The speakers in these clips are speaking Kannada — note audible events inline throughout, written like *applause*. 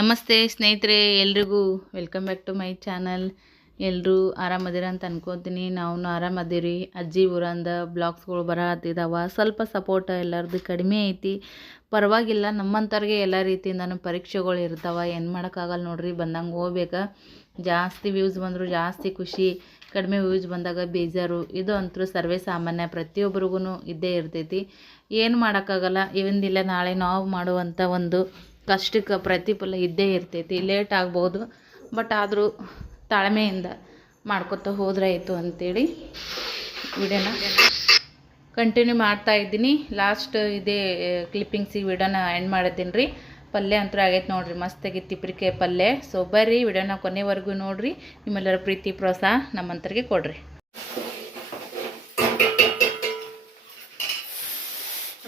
ನಮಸ್ತೆ ಸ್ನೇಹಿತರೆ, ಎಲ್ರಿಗೂ welcome back to my channel. ಎಲ್ಲರೂ ಆರಾಮದಿರ ಅಂತ ಅನ್ಕೋತೀನಿ. ನಾವು ಆರಾಮದಿರಿ. ಅಜ್ಜಿ ಊರಂದ ಬ್ಲಾಗ್ಸ್ಗಳು ಬರತ್ತಿದ್ದಾವ ಸ್ವಲ್ಪ ಸಪೋರ್ಟ್ ಎಲ್ಲರದ್ದು ಕಡಿಮೆ ಐತಿ. ಪರವಾಗಿಲ್ಲ ನಮ್ಮಂಥವ್ರಿಗೆ ಎಲ್ಲ ರೀತಿಯಿಂದನೂ ಪರೀಕ್ಷೆಗಳು ಇರ್ತಾವೆ. ಏನು ಮಾಡೋಕ್ಕಾಗಲ್ಲ ನೋಡ್ರಿ, ಬಂದಂಗೆ ಹೋಗ್ಬೇಕು. ಜಾಸ್ತಿ ವ್ಯೂಸ್ ಬಂದರೂ ಜಾಸ್ತಿ ಖುಷಿ, ಕಡಿಮೆ ವ್ಯೂಸ್ ಬಂದಾಗ ಬೇಜಾರು. ಇದು ಅಂತೂ ಸರ್ವೇ ಸಾಮಾನ್ಯ. ಪ್ರತಿಯೊಬ್ಬರಿಗೂ ಇದ್ದೇ ಇರ್ತೈತಿ. ಏನು ಮಾಡೋಕ್ಕಾಗಲ್ಲ, ಇವಂದಿಲ್ಲ, ನಾಳೆ ನಾವು ಮಾಡುವಂಥ ಒಂದು ಕಷ್ಟಕ್ಕೆ ಪ್ರತಿಫಲ ಇದ್ದೇ ಇರ್ತೈತಿ ಲೇಟ್ ಆಗ್ಬೋದು ಬಟ್ ಆದರೂ ತಾಳ್ಮೆಯಿಂದ ಮಾಡ್ಕೊತ ಹೋದ್ರೆ ಆಯಿತು ಅಂಥೇಳಿ ವಿಡಿಯೋನ ಕಂಟಿನ್ಯೂ ಮಾಡ್ತಾ ಇದ್ದೀನಿ. ಲಾಸ್ಟ್ ಇದೇ ಕ್ಲಿಪ್ಪಿಂಗ್ಸಿಗೆ ವಿಡಿಯೋನ ಎಂಡ್ ಮಾಡಿದ್ದೀನಿ ರೀ. ಪಲ್ಯ ಅಂತೂ ಆಗೈತೆ ನೋಡಿರಿ ಮಸ್ತಾಗಿ ತಿಪ್ರಿಕೆ ಪಲ್ಯ. ಸೊ ಬರ್ರಿ, ವಿಡಿಯೋನ ಕೊನೆವರೆಗೂ ನೋಡಿರಿ. ನಿಮ್ಮೆಲ್ಲರ ಪ್ರೀತಿ, ಪ್ರೋತ್ಸಾಹ ನಮ್ಮಂತರಿಗೆ ಕೊಡ್ರಿ.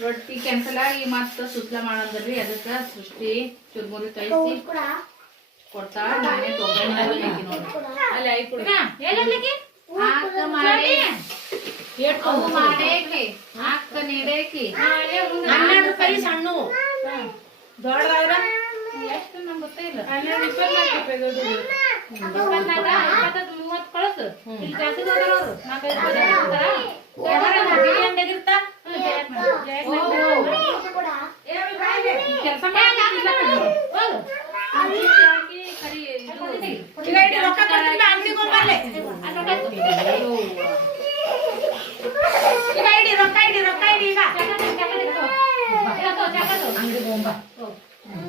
ರೊಟ್ಟಿ ಕ್ಯಾನ್ಸಲ್ ಈ ಮತ್ತೆ ಸುತ್ತಲ ಮಾಡಂದ್ರಿ ಅದಕ್ಕೆ ಸೃಷ್ಟಿ ಚುರ್ಮುರಿ ಕಳಿಸಿ ಕೊಡ್ತಾ ನಾನೇ ಅಲ್ಲಿ ಐ ಕುಡಿ. ಹಾಕ ಮಾಡಿ. ಅವು ಮಾಡೇಕಿ. ಹಾಕ ನೀಡೇಕಿ. ಹನ್ನೆರಡು ರೂಪಾಯಿ ಸಣ್ಣ. ದೊಡ್ಡದಾದ್ರ? ಎಷ್ಟು ನಂಗೆ ಗೊತ್ತೇ ಇಲ್ಲ. ಹನ್ನೆರಡು ಇಪ್ಪತ್ನಾಲ್ಕು ರೂಪಾಯಿ ದೊಡ್ಡದು. ಇಪ್ಪತ್ನಾಲ್ಕ ಇಪ್ಪತ್ತೈದು ಮೂವತ್ತು ಕಳಿಸು. ಇಲ್ಲಿ ಜಾಸ್ತಿ ಹೋದಾರ ಅವರು. ನಾಲ್ಕೈದು ರೂಪಾಯಿ ಕೊಡ್ತಾರ? ಬಿಳಿ ಅಂಗಡಿಯಾಗಿರ್ತ ಕೆಲಸ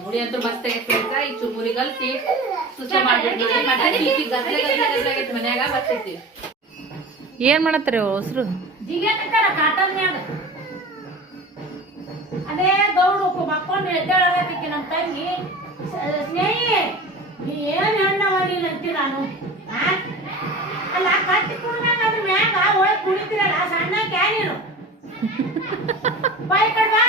ಹುಳಿ ಅಂತೂ ಮಸ್ತ್ ಆಗೈತೆ ಈ ಚುಮುರಿ ಗದ್ಲೆ ಆಗೈತೆ ಮನ್ಯಾಗ ಬರ್ತೈತಿ ಏನ್ ಮಾಡತ್ತಾರೆ ಹೊಸರು? ಅದೇ ಗೌಡು ಮಕ್ಕೊಂಡು ಎದ್ದಾಳಕ್ಕೆ ನಮ್ಮ ತಂಗಿ. ಸ್ನೇಹಿ, ನೀ ಏನ್ ಹೆಣ್ಣ ನೀನ್ ಅಂತಿ ನಾನು? ಅಲ್ಲ ಕಟ್ಟಿ ಕುಡ್ದಂಗ ಅದ್ರ ಮ್ಯಾಗ ಒಳಗೆ ಕುಡಿತೀರಲ್ಲ ಸಣ್ಣ ಕ್ಯಾನಿನು ಬಾಯ್ ಕಡ್ ಬಾ.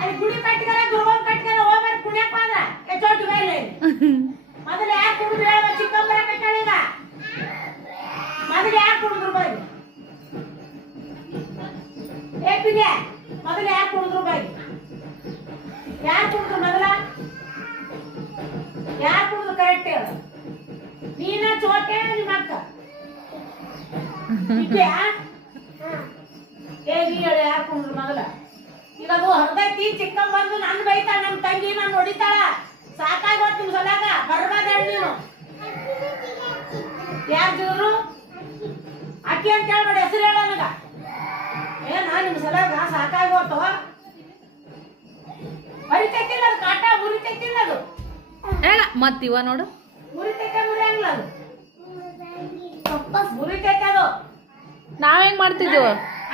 ಅಲ್ಲಿ ಗುಡಿ ಕಟ್ಟಿದಾರ, ದುರ್ಗಮ್ ಕಟ್ಟಿದಾರ ಹೋಗ್ಬಾರ್ದು ಕುಡಿಯಪ್ಪ ಅಂದ್ರ. ಏ ಬೇರೆ ಮೊದಲು ಯಾಕೆ ಕುಡಿದ್ರೆ ಹೇಳ ಯಾರು ಜೀವರು ಅಕ್ಕಿ ಅಂತ ಹೇಳ್ಬೇಡ ಹೆಸರು ಹೇಳ ನನಗ. ಏನ ನಿಮ್ ಸಲಾಗ ಸಾಕಾಗೋತವ ಹರಿತೈತಿಲ್ಲ ಅದು ಕಾಟ ಮುರಿತೈತಿಲ್ಲ ಅದು. ಹೇಳ ಮತ್ ಇವ ನೋಡು. ಮುರಿತೈತೆ ಮುರಿಯಂಗಿಲ್ಲ ಅದು. ಮುರಿತೈತೆ ಅದು. ನಾವ್ ಹೆಂಗ್ ಮಾಡ್ತಿದ್ವು?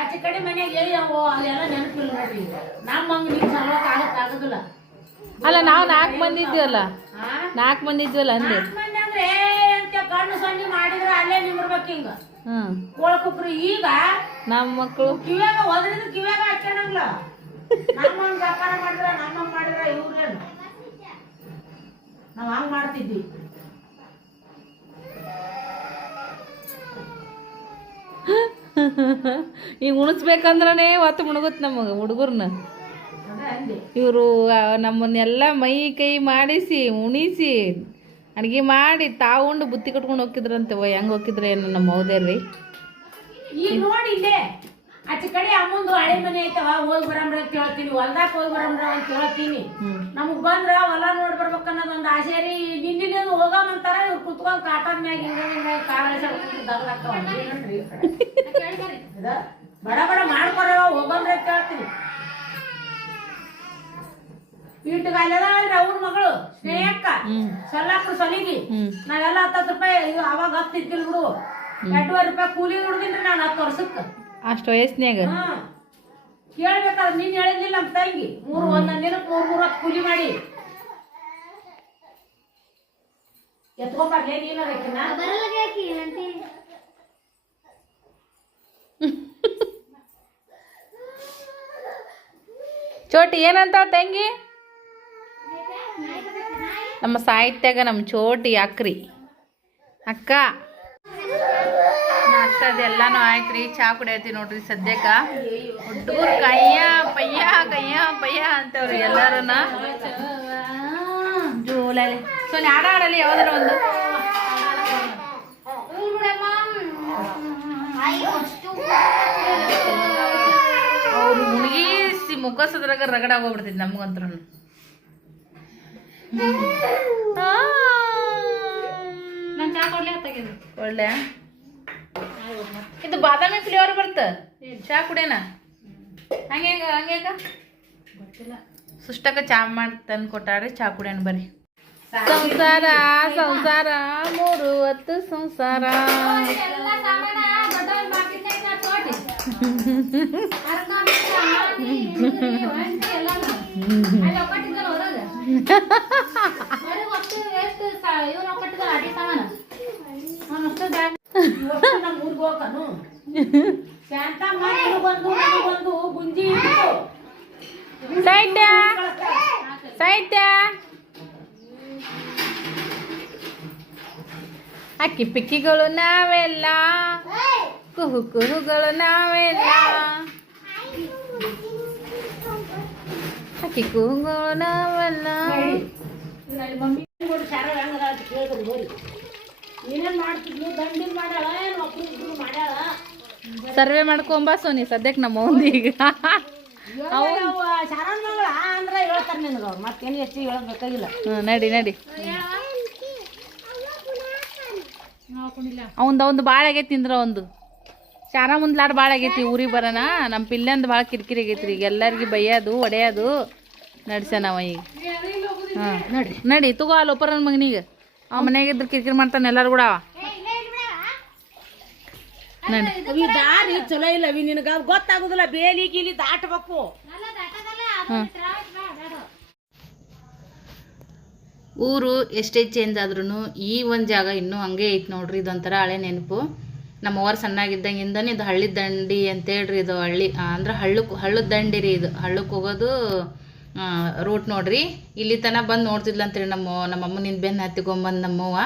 ಆಚೆ ಕಡೆ ಮನ್ಯಾಗ ಏಯವ್ವ ಅಲ್ಲೆಲ್ಲ ನೆನಪಿಲ್ಲ ನೋಡ್ರಿ. ನಮ್ಮ ಹಂಗ ನೀವು ಸಲುವಾಗಿ ಆಗಕ್ ಆಗುದಿಲ್ಲ. ಅಲ್ಲ ನಾವ್ ನಾಲ್ಕು ಮಂದಿ ಇದ್ದೀವಲ್ಲ ಹಾ ನಾಲ್ಕು ಮಂದಿ ಇದ್ವಲ್ಲ ಅಂದೆ ನಾಲ್ಕ್ ಮಂದಿ ಅಂದ್ರೆ ಏ ಕಣ್ಣು ಸೊನ್ನೆ ಮಾಡಿದ್ರೆ ಅಲ್ಲೇ ನಿಂದಿರ್ಬೇಕು ಹಿಂಗ. ಕೊಳಕುಪ್ರಿ ಈಗ ನಮ್ಮ ಮಕ್ಕಳು ಕಿವ್ಯಾಗ ಒದರಿದ್ರೆ ಕಿವ್ಯಾಗ ಹಾಕ್ಯಾನಂಗ್ಲ. ನಮ್ಮಂಗ್ ವ್ಯಾಪಾರ ಮಾಡಿದ್ರ ನಮ್ಮಂಗ್ ಮಾಡಿದ್ರ ಇವ್ರೇನು. ನಾವ್ ಹಂಗ್ ಮಾಡ್ತಿದ್ವಿ. *laughs* ಈಗ ಉಣಿಸ್ಬೇಕಂದ್ರನೇ ಒತ್ತು ಮುಣಗುತ್ ನಮಗೆ ಹುಡುಗರ್ನ. ಇವರು ನಮ್ಮನ್ನೆಲ್ಲ ಮೈ ಕೈ ಮಾಡಿಸಿ ಉಣಿಸಿ ಅಡ್ಗೆ ಮಾಡಿ ತಾವುಂಡು ಬುತ್ತಿ ಕಟ್ಕೊಂಡು ಹೋಗಿದ್ರಂತೆ ಓ ಹೆಂಗ್ ಹೋಗಿದ್ರೆ ಏನು ನಮ್ಮ ಹೌದೇರಿ ಈಗ ನೋಡಿ ಇಲ್ಲೇ. ಆಚೆ ಕಡೆ ಅಮ್ಮಂದು ಹಳೆ ಮನೆ ಐತವ ಹೋಗಿ ಬರಂಬ್ರ ಅಂತ ಹೇಳ್ತೀನಿ ಹೊಲ್ದಾಗ ಹೋಗಿ ಬರಂಬ್ರ ಅಂತ ಹೇಳ್ತೀನಿ ನಮಗ್ ಬಂದ್ರ ಹೊಲ ನೋಡಿ ಬರ್ಬೇಕು ಅನ್ನೋದು ಒಂದು ಆಸೆ ರೀ. ನಿನ್ನಿಲ್ಲ ಹೋಗಮಂತಾರ ಇವ್ರು ಕುತ್ಕೊಂಡ್ ಕಾಟಾದ ಮ್ಯಾಗ ಹಿಂಗ ಹಿಂಗ ಕಾಳ ಬಡ ಬಡ ಮಾಡ್ಕೊರ ಹೋಗಂಬ್ರ ಅಂತ ಹೇಳ್ತೀನಿ ಅಂದ್ರೆ ಅವ್ರ ಮಗಳು ಸ್ನೇಹಕ್ಕ. ಸೊಲ್ಲಾಪುರ ಸೊಲಿಗಿ. ನಾವೆಲ್ಲ ಹತ್ತತ್ತು ರೂಪಾಯಿ ಇದು ಅವಾಗ ಹತ್ತು ಇದ್ದಿಲ್ಲ ಬಿಡು. ಎರಡೂವರೆ ರೂಪಾಯಿ ಕೂಲಿ ದುಡ್ದಿನ್ರಿ ನಾನು ಹತ್ತು ವರ್ಷಕ್ಕೆ ಅಷ್ಟು ವಯಸ್ಸಿನಾಗ ಹಾ. ಕೇಳ್ಬೇಕಾದ್ರೆ ನೀನ್ ಹೇಳಿದ್ನಿಲ್ಲ ನಮ್ಮ ತಂಗಿ. ಮೂರು ಒಂದೊಂದ್ ದಿನಕ್ಕೆ ಮೂರು ಮೂರ್ ಹತ್ತು ಕೂಲಿ ಮಾಡಿ. ಎತ್ಕೊಂಬರ್ಲೇ ನೀನ ಚೋಟಿ ಏನಂತ ತಂಗಿ? ನಮ್ಮ ಸಾಹಿತ್ಯಾಗ ನಮ್ಮ ಚೋಟಿ ಅಕ್ರಿ. ಅಕ್ಕ. ನಾಷ್ಟದ ಎಲ್ಲಾನು ಆಯ್ತು ರೀ, ಚಾ ಕುಡಿಯತಿ ನೋಡ್ರಿ ಸದ್ಯಕ್ಕ. ಹುಡುಗರು ಕಯ್ಯ ಪಯ್ಯ ಕಯ್ಯ ಪಯ್ಯ ಅಂತವ್ರಿ ಎಲ್ಲಾರನ್ನ ಜೋಲ ಸೊ ಆಡ ಆಡಲಿ ಯಾವ್ದಾರ ಒಂದು? ಅವ್ರು ಮುಳುಗಿಸಿ ಮುಖ ಸದ್ರಾಗ ರಗಡ ಹೋಗ್ಬಿಡ್ತೈತಿ ನಮ್ಗಂತ್ರ ನಾನು ಚಾ ಕೊಡ್ಲಿ ತೆಗೆದು ಒಳ್ಳೆ ಇದು ಬಾದಾಮಿ ಫ್ಲೇವರ್ ಬರ್ತ ಚಾ ಕುಡೇನ ಹಂಗೆ ಹಂಗೆ ಸುಷ್ಟಕ ಚಾ ಮಾಡಿ ತಂದು ಕೊಟ್ಟಾರೆ ಚಾ ಕುಡೇನ ಬರ್ರಿ. ಸಂಸಾರ ಸಂಸಾರ ಮೂರು ಹೊತ್ತು ಸಂಸಾರ *laughs* ಸಾಹಿತ್ಯ? ಸಾಹಿತ್ಯ? ಅಕ್ಕಿ ಪಿಕ್ಕಿಗಳು ನಾವೆಲ್ಲ ಕುಹು ಕುಹುಗಳು ನಾವೆಲ್ಲ. ಅಕ್ಕಿ ಮಾಡ್ಯಾಳ ಸರ್ವೆ ಮಾಡ್ಕೊಂಬ ಸೋನಿ ಸದ್ಯಕ್ಕೆ ನಮ್ಮ ಮುಂದೆ ಈಗ ನಡಿ ನಡಿ ಅವಂದ ಒಂದು ಬಾಳೆಗೆ ತಿಂದ್ರ ಒಂದು ಶಾರ ಮುಂದ್ಲಾಡ್ ಭಾಳ ಆಗೈತಿ ಊರಿಗೆ ಬರೋಣ ನಮ್ಮ ಪಿಲ್ಲಂದು ಭಾಳ ಕಿರಿಕಿರಿ ಆಗೈತಿ ಈಗ ಎಲ್ಲರಿಗೆ ಬೈಯೋದು ಒಡೆಯೋದು. ನಡ್ಸನವ ಈಗ. ಹಾಂ ನಡಿ. ನಡಿ ತಗೋ ಅಲ್ಲಿ ಒಪ್ಪರ ನನ್ನ ಮಗನಿಗೆ. ಅವ ಮನೆಯಾಗ ಇದ್ರೆ ಕಿರಿಕಿರಿ ಮಾಡ್ತಾನೆ ಎಲ್ಲರೂ ಕೂಡ ಅವ. ನಡಿ. ಈ ದಾರಿ ಚಲೋ ಇಲ್ಲ ಅವಿ ನಿನಗ. ಗೊತ್ತಾಗುದಿಲ್ಲ. ಬೇಲಿ ಗೀಲಿ ದಾಟಬೇಕು. ಊರು ಎಷ್ಟೇ ಚೇಂಜ್ ಆದ್ರೂ ಈ ಒಂದು ಜಾಗ ಇನ್ನೂ ಹಂಗೆ ಐತಿ ನೋಡ್ರಿ ಇದೊಂಥರ ಹಳೆ ನೆನಪು. ನಮ್ಮ ಅವ್ರ ಸಣ್ಣಾಗಿದ್ದಂಗಿಂದನೇ ಇದು ಹಳ್ಳಿ ದಂಡಿ ಅಂತೇಳ್ರಿ ಇದು ಹಳ್ಳಿ ಅಂದ್ರೆ ಹಳ್ಳಕ್ಕೆ ಹಳ್ಳದ ದಂಡಿ ರೀ ಇದು. ಹಳ್ಳಕ್ಕೆ ಹೋಗೋದು ರೂಟ್ ನೋಡ್ರಿ. ಇಲ್ಲಿ ತನಕ ಬಂದು ನೋಡ್ತಿದ್ಲಂತ್ರಿ ನಮ್ಮ ನಮ್ಮ ಅಮ್ಮನಿಂದ ಬೆನ್ನು ಹತ್ತಿಕೊಂಬಂದು ನಮ್ಮವ್ವ.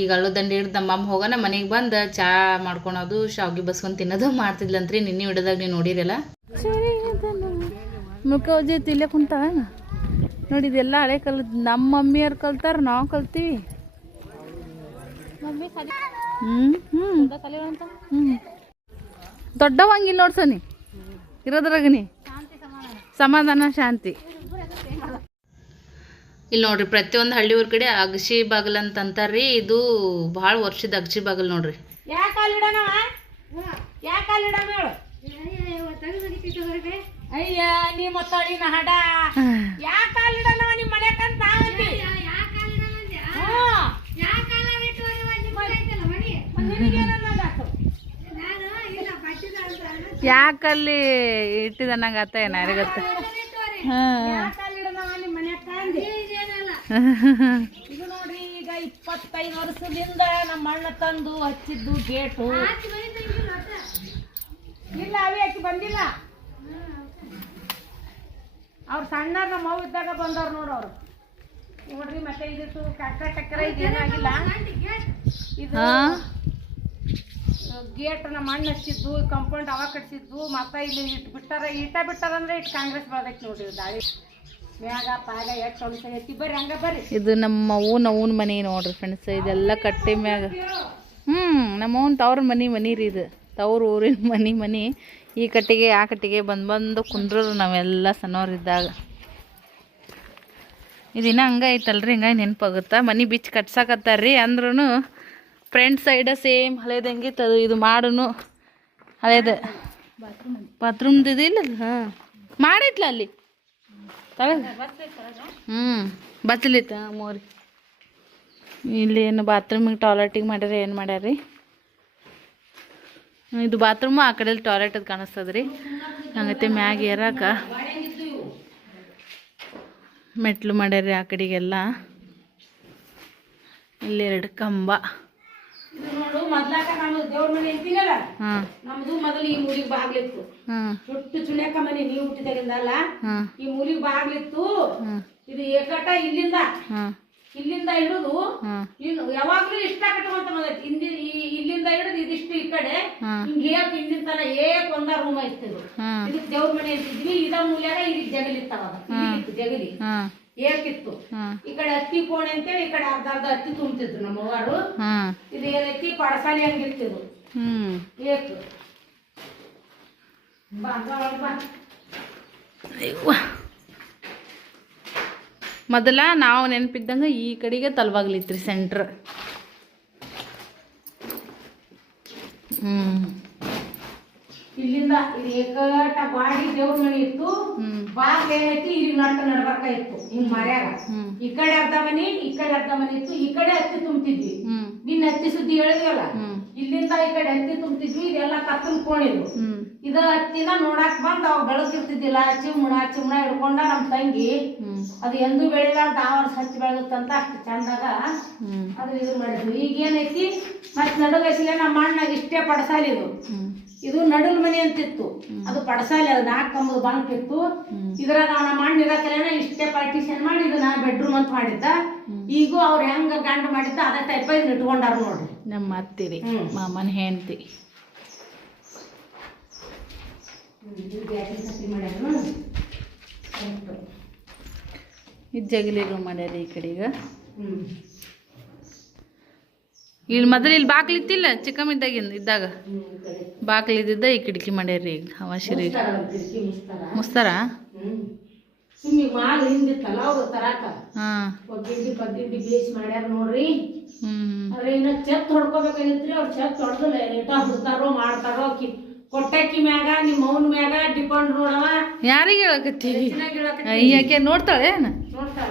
ಈಗ ಹಳ್ಳದ ದಂಡಿ ಹಿಡ್ದು ನಮ್ಮಮ್ಮ ಹೋಗೋಣ ಮನೆಗೆ ಬಂದು ಚಾ ಮಾಡ್ಕೊಳೋದು ಶಾವ್ಗಿ ಬಸ್ಕೊಂಡು ತಿನ್ನೋದು ಮಾಡ್ತಿದ್ಲಂತ್ರಿ. ನಿನ್ನೆ ಹಿಡ್ದಾಗ ನೀವು ನೋಡಿರಲ್ಲ. ಮುಖ ಇಲ್ಲೇ ಕುಂತಾವ ನೋಡಿ ಇದೆಲ್ಲ ಹಳೆ ಕಲ್ ನಮ್ಮ ಮಮ್ಮಿಯವ್ರು ಕಲ್ತಾರ ನಾವು ಕಲ್ತೀವಿ. ಮಮ್ಮಿ ದೊಡ್ಡವಂಗಿಲ್ಲ ನೋಡ್ಸನಿ ಇರೋದ್ರಾಗನಿ. ಸಮಾಧಾನ ಶಾಂತಿ. ಇಲ್ಲಿ ನೋಡ್ರಿ ಪ್ರತಿಯೊಂದು ಹಳ್ಳಿ ಊರ್ ಕಡೆ ಅಗಸಿ ಬಾಗಲ್ ಅಂತ ಅಂತಾರ್ರಿ. ಇದು ಭಾಳ ವರ್ಷದ ಅಗಸಿ ಬಾಗಲ್ ನೋಡ್ರಿ. ಅಯ್ಯ ನೀ ಹಡ ಯಾಕೆ ಅಲ್ಲಿ ಇಡನವ ನಿಮ್ಮ ಮನೆ ಕಂತ ನಾವಂತಿ ಯಾಕಲ್ಲಿ ಇಟ್ಟಿದನ್ನಂಗ ಆತ ಏನ ಯಾರಿಗತ್ತ ಇದು ಈಗ ಇಪ್ಪತ್ತೈದು ವರ್ಷದಿಂದ ನಮ್ಮ ಅಣ್ಣ ತಂದು ಹಚ್ಚಿದ್ದು ಗೇಟು. ಇಲ್ಲ ಅವೇ ಆಕಿ ಬಂದಿಲ್ಲ. ಅವ್ರು ಸಣ್ಣರ್ ನಮ್ಮ ಅವ್ ಇದ್ದಾಗ ಬಂದವ್ರು ನೋಡು ಅವ್ರು. ನೋಡ್ರಿ ಮತ್ತೆ ಇದಿತ್ತು ಕಕ್ಕ ಟಕ್ಕರ ಇದೇನಾಗಿಲ್ಲ ಇದು ಗೇಟ್ ನಮ್ಮ ಅಣ್ಣ ಹಚ್ಚಿದ್ದು ಕಂಪೌಂಡ್ ಅವ ಕಟ್ಸಿದ್ದು ಮತ್ತ ಇಲ್ಲಿ ಇಟ್ಟು ಬಿಟ್ಟಾರ ಇಟ್ಟ ಬಿಟ್ಟಾರ ಅಂದ್ರೆ ಇಟ್ಟು ಕಾಂಗ್ರೆಸ್ ಬರ್ಬೇಕು ನೋಡ್ರಿ ದಾಳಿ. ಮ್ಯಾಗ ಪಾಗ ಎಷ್ಟು ಒಂದ್ಸ ಐತಿ ಬರ್ರಿ ಹಂಗ ಬರ್ರಿ. ಇದು ನಮ್ಮ ಅವ್ನ ಅವ್ನ ಮನೆ ನೋಡ್ರಿ ಫ್ರೆಂಡ್ಸ್ ಇದೆಲ್ಲ ಕಟ್ಟೆ ಮ್ಯಾಗ. ಹ್ಞೂ ನಮ್ಮ ಅವ್ನ ತವ್ರ ಮನೆ ಮನಿ ರೀ ಇದು. ತವ್ರ ಊರಿನ ಮನೆ ಮನಿ. ಈ ಕಟ್ಟಿಗೆ, ಆ ಕಟ್ಟಿಗೆ ಬಂದು ಬಂದು ಕುಂದ್ರರು ನಾವೆಲ್ಲ ಸಣ್ಣವ್ರಿದ್ದಾಗ ಇದಿನ ಹಂಗ ಐತಲ್ರಿ ಹಿಂಗಾಗಿ ನೆನಪಾಗುತ್ತಾ ಮನೆ ಬಿಚ್ಚಿ ಕಟ್ಸಾಕತ್ತಾರ್ರಿ ಅಂದ್ರೂ ಫ್ರಂಟ್ ಸೈಡ ಸೇಮ್ ಹಳೇದಂಗೆ ಅದು, ಇದು ಮಾಡುನು ಹಳೇದು. ಬಾತ್ರೂಮ್ದು ಇದಿಲ್ಲ ಹಾಂ. ಮಾಡೈತ್ಲ ಅಲ್ಲಿ. ಹ್ಞೂ ಬಚ್ಚಲಿತ್ತ ಮೋರಿ. ಇಲ್ಲಿ ಏನು ಬಾತ್ರೂಮಿಗೆ ಟಾಯ್ಲೆಟಿಗೆ ಮಾಡ್ಯಾರ ಏನು ಮಾಡ್ಯಾರ ಇದು ಬಾತ್ರೂಮು, ಆ ಕಡೆ ಟಾಯ್ಲೆಟ್ ಅದು ಕಾಣಿಸ್ತದ್ರಿ. ರೀ ಹಂಗೈತೆ ಮ್ಯಾಗ ಏರಾಕ. ಮೆಟ್ಲು ಮಾಡ್ಯಾರ ಆ ಕಡೆಗೆಲ್ಲ. ಇಲ್ಲಿ ಎರಡು ಕಂಬ. ಇದು ನೋಡು ಮೊದ್ಲಾಕ ನಾನು ದೇವ್ರ ಮನೆ ಇರ್ತೀನಲ್ಲ? ಹಾಂ. ನಮ್ದು ಮೊದಲು ಈ ಮೂಲಿಗೆ ಬಾಗ್ಲಿತ್ತು. ಹಾಂ. ಚುಟ್ಟು ಚುಣ್ಯಾಕ ಮನೆ ನೀವು ಹುಟ್ಟಿದಾಗಿಂದಲ್ಲ ಈ ಮೂಲಿಗೆ ಬಾಗ್ಲಿತ್ತು. ಇದು ಏಕಟ ಇಲ್ಲಿಂದ. ಇಲ್ಲಿಂದ ಹಿಡಿದು ಯಾವಾಗ್ಲೂ ಇಷ್ಟ ಕಟ್ಟುವಂತ ಬಂದೈತಿ ಹಿಂದಿ ಇಲ್ಲಿಂದ ಹಿಡಿದು ಇದಿಷ್ಟು ಈ ಕಡೆ ಹಾಂ. ಹಿಂಗೆ ಹಿಂದಿನ ತನ ಏಕ್ ಒಂದ ರೂಮ್ ಐತಿ ಇದು. ಹಾಂ. ಇದಕ್ಕೆ ದೇವ್ರ ಮನೆ ಇರ್ತಿದ್ವಿ ಇದ ಮೂಲ್ಯಾಗ ಇಲ್ಲಿ ಜಗಲಿ ಇರ್ತಾವ ಇತ್ತು ಜಗಲಿ. ಏಕಿತ್ತು ಈ ಕಡೆ ಅಕ್ಕಿ ಕೋಣೆ ಅಂತೇಳಿ ಈ ಕಡೆ ಅರ್ಧ ಅರ್ಧ ಅಕ್ಕಿ ತುಂಬ್ತಿದ್ರು ನಮ್ಮ ಅವ್ವಾರು ಇದು ಏನೈತಿ ಪಡಸಾಲಿ ಹಂಗಿರ್ತಿದ್ರು. ಏಕು. ಮೊದಲ ನಾವು ನೆನಪಿದ್ದಂಗೆ ಈ ಕಡೆಗೆ ತಲವಾಗ್ಲಿತ್ರಿ ಸೆಂಟ್ರ್ ಹ್ಞೂ ಇಲ್ಲಿಂದ ಇದು ಏಕಟ ಬಾಡಿ ದೇವ್ರ ಮನೆ ಇತ್ತು. ಬಾಗ್ಲ ಏನೈತಿ ಇಲ್ಲಿ ನಟ್ಟ ನಡ್ಬಾರ್ಕ ಇತ್ತು. ಹಿಂಗ್ ಮರ್ಯಾಗ. ಈ ಕಡೆ ಅರ್ಧ ಮನಿ ಈ ಕಡೆ ಅರ್ಧ ಮನಿ ಇತ್ತು. ಈ ಕಡೆ ಹತ್ತಿ ತುಂಬ್ತಿದ್ವಿ. ನಿನ್ನ ಹತ್ತಿ ಸುದ್ದಿ ಹೇಳಿದ್ವಲ್ಲ? ಇಲ್ಲಿಂದ ಈ ಕಡೆ ಹತ್ತಿ ತುಂಬ್ತಿದ್ವಿ ಇದೆಲ್ಲ ಕತ್ತಲ್ ಕೋಣಿದ್ವು. ಇದ ಹತ್ತಿನ ನೋಡಾಕ್ ಬಂದ್ ಅವ್ ಬೆಳಕಿರ್ತಿದ್ದಿಲ್ಲ ಚಿಮ್ಣ ಚಿಮ್ಣ ಹಿಡ್ಕೊಂಡ ನಮ್ ತಂಗಿ ಅದು ಎಂದೂ ಬೆಳಿಲಾರ್ದ ಆ ವರ್ಷ ಹಚ್ಚಿ ಬೆಳೆದಂತ ಅಷ್ಟು ಚಂದಾಗ ಅದು ಇದು ಮಾಡಿದ್ವಿ. ಈಗ ಏನೈತಿ ಮತ್ ನಡುಗಸಿಲೆ ನಮ್ಮ ಅಣ್ಣಾಗ ಇಷ್ಟೇ ಪಡಸಾಲಿ ಇದು ನಡಲ್ ಮನೆ ಅಂತಿತ್ತು. ಅದು ಪಡಸಾಲೆ ಅದು ನಾಲ್ಕು ಕಂಬದ ಬಾಂಕ್ ಇತ್ತು. ಇದ್ರಾಗ ಅವನ ಮಾಡಿ ಇರಕಲೇನ ಇಷ್ಟೇ ಪಾರ್ಟಿಷನ್ ಮಾಡಿ ಇದನ್ನ ಬೆಡ್ರೂಮ್ ಅಂತ ಮಾಡಿದ್ದ. ಈಗ ಅವ್ರು ಹೆಂಗ ಗಂಡ ಮಾಡಿದ್ದ ಅದೇ ಟೈಪ್ ಇದನ್ನ ಇಟ್ಕೊಂಡಾರ ನೋಡ್ರಿ. ನಮ್ಮ ಅತ್ತಿರಿ. ಮಾಮನ ಹೆಂಡತಿ. ಇದು ಜಗಲಿಗೂ ಮಾಡ್ಯಾರ ಈ ಕಡೆಗ. ಹ್ಮ್. ಇಲ್ಲಿ ಮೊದಲು ಇಲ್ಲಿ ಬಾಗ್ಲಿತ್ತಿಲ್ಲ ಇದ್ದಾಗಿಂದ ಇದ್ದಾಗ ಹ್ಮ್, ಈ ಕಿಟಕಿ ಮಾಡ್ಯಾರ ಈಗ ಕಿಟಕಿ ಮುಸ್ತಾರ? ಹಾಂ. ಒಗ್ಗಿಂಡಿ ಪಗ್ಗಿಂಡಿ ನೋಡ್ರಿ. ಹ್ಞೂ ಆದ್ರೆ ಇನ್ನ ಚೆತ್ ಹೊಡ್ಕೋಬೇಕಾಗಿತ್ರಿ ಅವ್ರು ಚೆತ್ ಹೊಡ್ದಲ್ಲ ಏಟ ಹುಡ್ತಾರೋ ಮಾಡ್ತಾರೋ ಕಿ ಕೊಟ್ಟಕ್ಕಿ ಮ್ಯಾಗ ನಿಮ್ಮ ಅವನ ಮ್ಯಾಗ ಡಿಪೆಂಡ್ ನೋಡವ. ಯಾರಿಗೆ ಹೇಳಕತ್ತೀವಿ. ಯಾಕೆ ನೋಡ್ತಾಳೆ. ಏನು ನೋಡ್ತಾಳ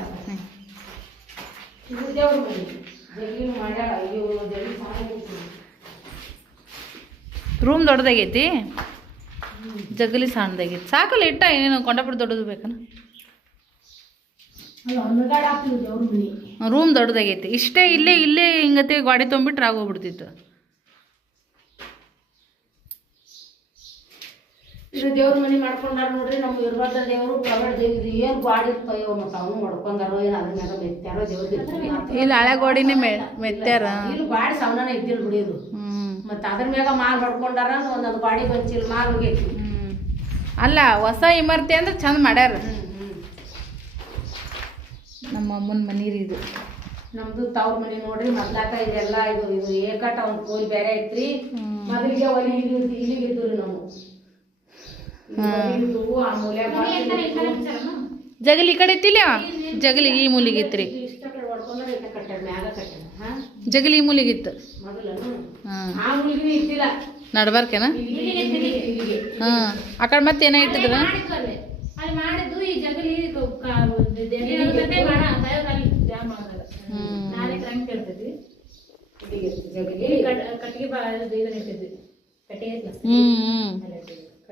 ಜಗ್ಗಿನ ಮಾಡ್ಯಾಳ ಅಯ್ಯೋ ದೇವಿ ಸಾಕಾಗೈತಿ. ರೂಮ್ ದೊಡ್ಡದಾಗೈತಿ? ಜಗಲಿ ಸಣ್ಣದಾಗೈತಿ ಸಾಕಲ್ಲ ಇಟ್ಟ ಏನೇನು ಕೊಂಡಪಟ್ಟು ದೊಡ್ಡದು ಬೇಕನ? ರೂಮ್ ದೊಡ್ಡದಾಗೈತಿ. ಇಷ್ಟೇ ಇಲ್ಲೇ ಇಲ್ಲೇ ಹಿಂಗತಿ ಗಾಡಿ ತೊಂಬಿಟ್ರೆ ಆಗೋಗ್ಬಿಡ್ತಿತ್ತು. ಇದು ದೇವ್ರ ಮನೆ ಮಾಡ್ಕೊಂಡಾರ ನೋಡ್ರಿ ನಮ್ಮ ಇರ್ಬಾರ್ದ ದೇವರು ಪ್ರಗಡ ದೇವ್ರು ಏನು ಗಾಡಿ ಇರ್ತಾಯೋ ಮತ್ತೆ ಅವನು ಮಾಡ್ಕೊಂಡಾರೋ ಏನ್ ಅದ್ರ ಮ್ಯಾಗ ಮೆತ್ತಾರೋ ದೇವ್ರ ಇಲ್ಲಿ ಹಳೆ ಗೋಡಿನೇ ಮೆತ್ತಾರ ಇಲ್ಲಿ ಗಾಡಿ ಸವನ ಇದ್ದಿಲ್ಲ ಬಿಡಿ ಇದು. ಮತ್ತೆ ಅದ್ರ ಮ್ಯಾಗ ಮಾಲ್ ಹೊಡ್ಕೊಂಡಾರ ಒಂದೊಂದು ಗಾಡಿ ಬಂಚಿಲ್ ಮಾಲ್ ಹೋಗೈತಿ. ಅಲ್ಲ ಹೊಸ ಇಮರ್ತಿ ಅಂದ್ರೆ ಚಂದ ಮಾಡ್ಯಾರ. ನಮ್ಮ ಅಮ್ಮನ ಮನೀರಿ ಇದು. ನಮ್ದು ತವ್ರ ಮನೆ ನೋಡ್ರಿ ಮೊದ್ಲಾಕ ಇದೆಲ್ಲ ಇದು ಇದು ಏಕಟ ಅವ್ನ ಕೋಲ್ ಬೇರೆ ಐತ್ರಿ. ಮೊದಲಿಗೆ ಒಲಿ ಇಲ್ಲಿಗೆ ಇಲ್ಲಿಗಿದ್ದು ನಾವು. ಜಗಲಿ ಈ ಕಡೆ ಇತ್ತಿಲ್ಲ ಜಗಲಿ ಈ ಮೂಲಿಗಿತ್ರಿ ಜಗಲಿ ಈ ಮೂಲಿಗಿತ್ತು ನಡ್ಬಾರ್ಕೇನ? ಹಾಂ. ಆ ಕಡೆ ಮತ್ತೆ ಏನೋ ಇಟ್ಟಿದ್ರ? ಅಲ್ಲಿ ಮಾಡಿದ್ದು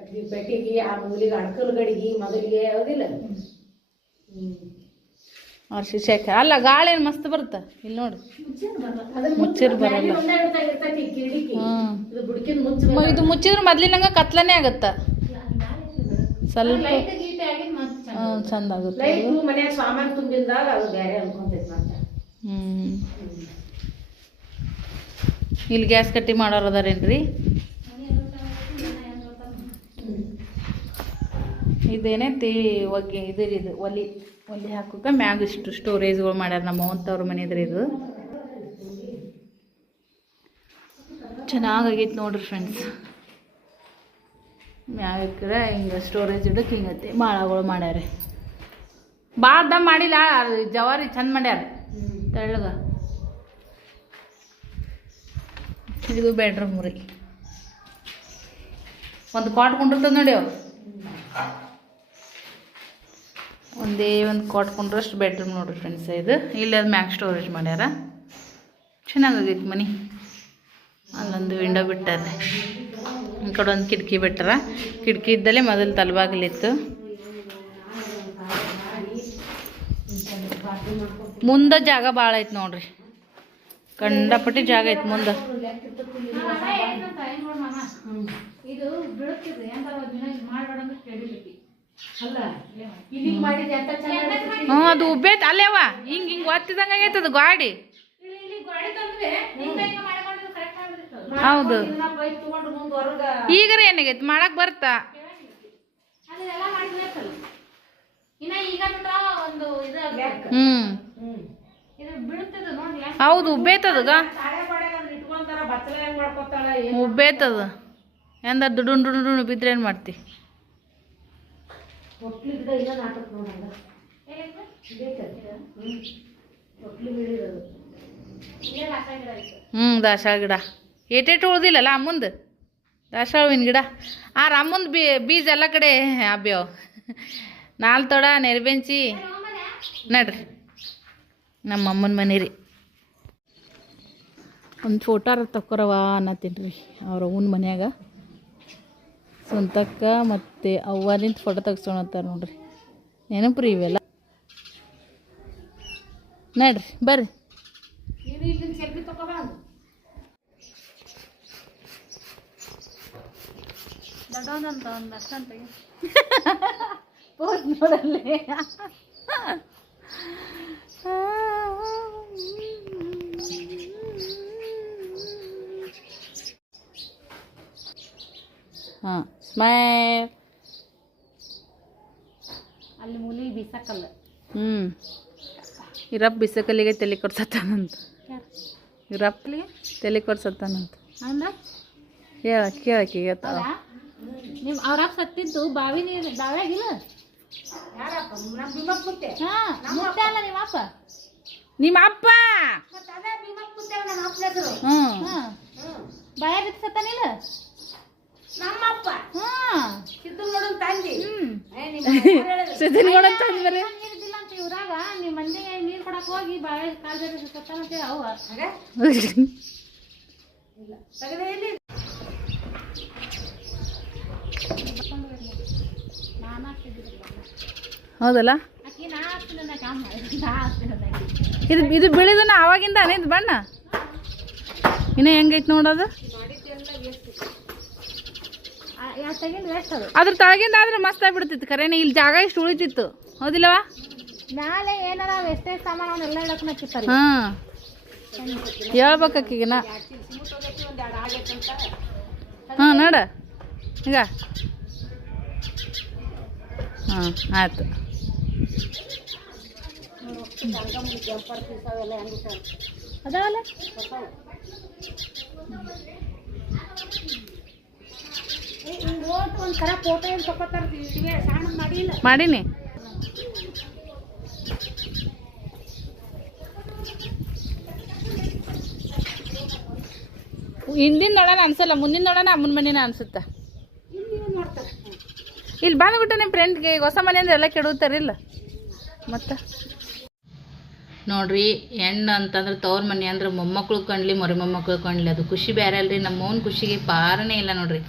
ಪೆಟ್ಟಿಗೆ ಕಟ್ಗಿ ಬೆಟ್ಟಿಗೆ ಆ ಮೂಲಿಗೆ ಅಡ್ಕಲ್ ಗಡಿಗೆ ಮೊದಲಿಗೆ ಯಾವ್ದಿಲ್ಲ ಅವ್ರ ಶಿಷ್ಯಕ್ಕೆ ಅಲ್ಲ ಗಾಳಿ ಏನು ಮಸ್ತ್ ಬರುತ್ತ? ಇಲ್ಲಿ ನೋಡು. ಮುಚ್ಚಿರ್ ಬರಲ್ಲ. ಇದು ಮುಚ್ಚಿದ್ರೆ ಮೊದ್ಲಿನಂಗ ಕತ್ಲನೇ ಆಗತ್ತ. ಸ್ವಲ್ಪ ಹ್ಞೂ ಚಂದ ಆಗುತ್ತೆ. ಇಲ್ಲಿ ಗ್ಯಾಸ್ ಕಟ್ಟಿ ಮಾಡೋರು ಅದಾರೇನ್ರಿ? ಇದೇನೈತಿ ಒಗ್ಗೆ ಇದ್ರ ಇದು, ಒಲಿ ಒಲಿ ಹಾಕೋಕೆ ಮ್ಯಾಗ ಇಷ್ಟು ಸ್ಟೋರೇಜ್ಗಳು ಮಾಡ್ಯಾರ ನಮ್ಮ ಅವ್ರ ಮನೆ ಇದ್ರಿ ಇದು. ಚೆನ್ನಾಗಾಗೈತೆ ನೋಡ್ರಿ ಫ್ರೆಂಡ್ಸ್ ಮ್ಯಾಗಕ್ರೆ ಹಿಂಗೆ ಸ್ಟೋರೇಜ್ ಇಡಕ್ಕೆ ಹಿಂಗೈತಿ ಮಾಳಗಳು ಮಾಡ್ಯಾರ. ಭಾಳ ದಮ್ ಮಾಡಿಲ್ಲ, ಜವಾರಿ ಚಂದ ಮಾಡ್ಯಾರ. ತೆಳ್ಳಗ. ಇದು ಬೆಡ್ರೂಮ್ ರೀ. ಒಂದು ಕಾಟ್ ಕೊಂಡಿರ್ತದೆ ನೋಡಿ ಅವು ಒಂದೇ ಒಂದು ಕಾಟ್ ಕೊಂಡ್ರಷ್ಟು ಬೆಡ್ರೂಮ್ ನೋಡ್ರಿ ಫ್ರೆಂಡ್ಸ್ ಇದು. ಇಲ್ಲಿ ಅದು ಮ್ಯಾಕ್ ಸ್ಟೋರೇಜ್ ಮಾಡ್ಯಾರ. ಚೆನ್ನಾಗಾಗೈತೆ ಮನೆ. ಅಲ್ಲೊಂದು ವಿಂಡೋ ಬಿಟ್ಟಾರ. ಈ ಕಡೆ ಒಂದು ಕಿಟಕಿ ಬಿಟ್ಟಾರ. ಕಿಟಕಿ ಇದ್ದಲ್ಲೇ ಮೊದಲು ತಲಬಾಗಿಲಿತ್ತು ಮುಂದೆ ಜಾಗ ಭಾಳ ಐತೆ ನೋಡ್ರಿ. ಕಂಡಪಟ್ಟಿ ಜಾಗ ಐತೆ ಮುಂದೆ. ಇದು ಹ್ಞೂ ಅದು ಉಬ್ಬೈತೆ ಅಲ್ಲೇವ ಅವ. ಹಿಂಗೆ ಒತ್ತಿದಂಗ ಆಗೈತೆ ಅದು ಗಾಡಿ. ಇಲ್ಲಿ ಇಲ್ಲಿ ಗಾಡಿ ತಂದ್ವಿ ಹಿಂಗ ಹಿಂಗ ಮಾಡ್ಕೊಂಡಿದ್ದು ಕರೆಕ್ಟ್ ಆಗ್ಬಿಡ್ತು ಹೌದು. ಈಗರ ಏನಾಗೈತೆ? ಮಾಡಕ್ ಬರ್ತಾ? ಹ್ಮ್. ಹೌದು ಉಬ್ಬೇತದಗ ಹೆಂಗ್ ಉಬ್ಬೇತದ ಎಂದ ದುಡುನ್ ದುಡುನ್ ದುಡುಣ್ ಬಿದ್ರೆ ಏನ್ ಮಾಡ್ತಿ? ಒಟ್ಲಿ ಗಿಡ ಇಲ್ಲ ನಾಟಕ ನೋಡಂಗ ಹ್ಞೂ ದಾಸಾಳ ಗಿಡ ಏಟೇಟು ಉಳ್ದಿಲ್ಲಲ್ಲ ಅಮ್ಮಂದು? ದಾಸಾಳ ಹೂವಿನ ಗಿಡ. ಆ ರಾಮಂದು ಬೀ ಬೀಜ ಎಲ್ಲ ಕಡೆ ಅಬ್ಯಾವ ನಾಲ್ ತೊಡ ನೆರಬೆಂಚಿ. ನಡ್ರಿ. ನಮ್ಮ ಅಮ್ಮನ ಮನೆ ರೀ. ಒಂದು ಫೋಟೋ ತಕ್ಕೊರವ ಅನ್ನತ್ತೀನಿ ರೀ ಅವ್ರ ಅವನ ಮನ್ಯಾಗ. ಸ್ವಂತಕ್ಕ ಮತ್ತು ಅವ್ವನಿಂದ ಫೋಟೋ ತೆಗ್ಸ್ಕೊಳತ್ತಾರ ನೋಡ್ರಿ. ನೆನಪು ರೀ ಇವೆಲ್ಲ. ನಡ್ರಿ ಬರ್ರಿ. ಇದು *laughs* ಸ್ಮೈಲ್. ಅಲ್ಲಿ ಮೂಲಿ ಬೀಸಕ್ಕಲ್ಲ ಹ್ಞೂ ಇರಪ್ಪ ಬಿಸಕಲ್ಲಿಗೆ ತಲೆ ಕೊಡ್ಸತ್ತಾನಂತ ಇರಪ್ಪಲಿಗೆ ತಲೆ ಕೊಡ್ಸತ್ತಾನಂತ ಅಂದ್ರೆ? ಹೇಳ ಕೇಳಕ್ಕೆ ಹೇಳ್ತಾವ ನಿಮ್ ಅವ್ರ ಸತ್ತಿದ್ದು ಬಾವಿ ನೀರು ಬಾವ್ಯಾಗಿಲ್ಲ ಯಾರಪ್ಪ ನಮ್ಮ ನಿಮ್ಮ ಅಪ್ಪ! ನಿಮ್ಮ ನಮ್ಮ ಹ್ಞೂ ಹಾ. ಹ್ಮ್ ಬಾಯಾಗ ಸತ್ತಾನಿಲ್ಲ ನಮ್ಮಪ್ಪ. ಹ್ಮ್ ಸಿದ್ದು ನೋಡನ್ ತಂದಿ. ಹ್ಮ್. ಏ, ನಿಮ್ಮ ಯಾರ್ ಹೇಳಿದ್ರು? ಸಿದ್ಧನಗೌಡಂತ ಅಂದ್ಬರ್ರಿ ನೀರಿದ್ದಿಲ್ಲ ಅಂತ ಇವ್ರಾಗ ನಿಮ್ಮ ಮಂದಿಗೆ ನೀರ್ ಕೊಡಕ್ ಹೋಗಿ ಬಾಳೆ ಸತ್ತಾನಂತ ಅವ? ಇಲ್ಲ. ತೆಗೆದೇ ಹೌದಲ್ಲ? ಇದು ಇದು ಬೆಳೆದನ ಅವಾಗಿಂದ ಇದು ಬಣ್ಣ? ಇನ್ನೂ ಹೆಂಗೈತೆ ನೋಡೋದು ಯಾವ ತೆಗಿಂದ ವೇಸ್ಟ್ ಅದು ಅದ್ರ ತಳಗಿಂದ ಆದ್ರೆ ಮಸ್ತ್ ಆಗ್ಬಿಡ್ತಿತ್ತು ಖರೇನೆ ಇಲ್ಲಿ ಜಾಗ ಇಷ್ಟು ಉಳಿತಿತ್ತು. ಹೌದಿಲ್ಲವಾ? ಮ್ಯಾಲೆ ಏನಾರ ಎಷ್ಟೇ ಸಾಮಾನು ಅವನ್ನೆಲ್ಲ ಇಡಕ್ ನಚ್ಚಿರ್ತಾರೆ ಹಾಂ. ಹೇಳ್ಬೇಕಾಕಿಗಿನ ಹ್ಞೂ ನೋಡ. ಈಗ. ಹಾಂ ಆಯ್ತು. ಅದಾವಲ್ಲ ಓಟ್ ಒಂದ್ ತರ ಫೋಟೋ ಏನ್ ತಗೋತಾರ ಇಟ್ಟಿಗೆ ಸಣ್ಣ ಮಾಡಿಲ್ಲ ಮಾಡೀನಿ. ಹಿಂದಿನ ನೋಡೋಣ ಅನ್ಸಲ್ಲ ಮುಂದಿನ ನೋಡೋಣ ಅಮ್ಮನ ಮನೇನ ಅನ್ಸುತ್ತೆ. ಇಲ್ಲಿ ಬಂದ್ಬಿಟ್ಟ ನಿಮ್ಮ ಫ್ರೆಂಡ್ಗೆ ಹೊಸ ಮನೆ ಅಂದ್ರೆ ಎಲ್ಲ ಕೆಡುತ್ತಾರಿಲ್ಲ ಮತ್ತೆ? ನೋಡ್ರಿ ಹೆಣ್ಣು ಅಂತಂದ್ರೆ ತವ್ರ ಮನೆ ಅಂದ್ರೆ ಮೊಮ್ಮಕ್ಳು ಕಣ್ಲಿ ಮರಿ ಮೊಮ್ಮಕ್ಳು ಕಣ್ಲಿ. ಅದು ಖುಷಿ ಬೇರೆ ಅಲ್ರಿ ನಮ್ಮ ಖುಷಿಗೆ ಪಾರನೇ ಇಲ್ಲ ನೋಡ್ರಿ.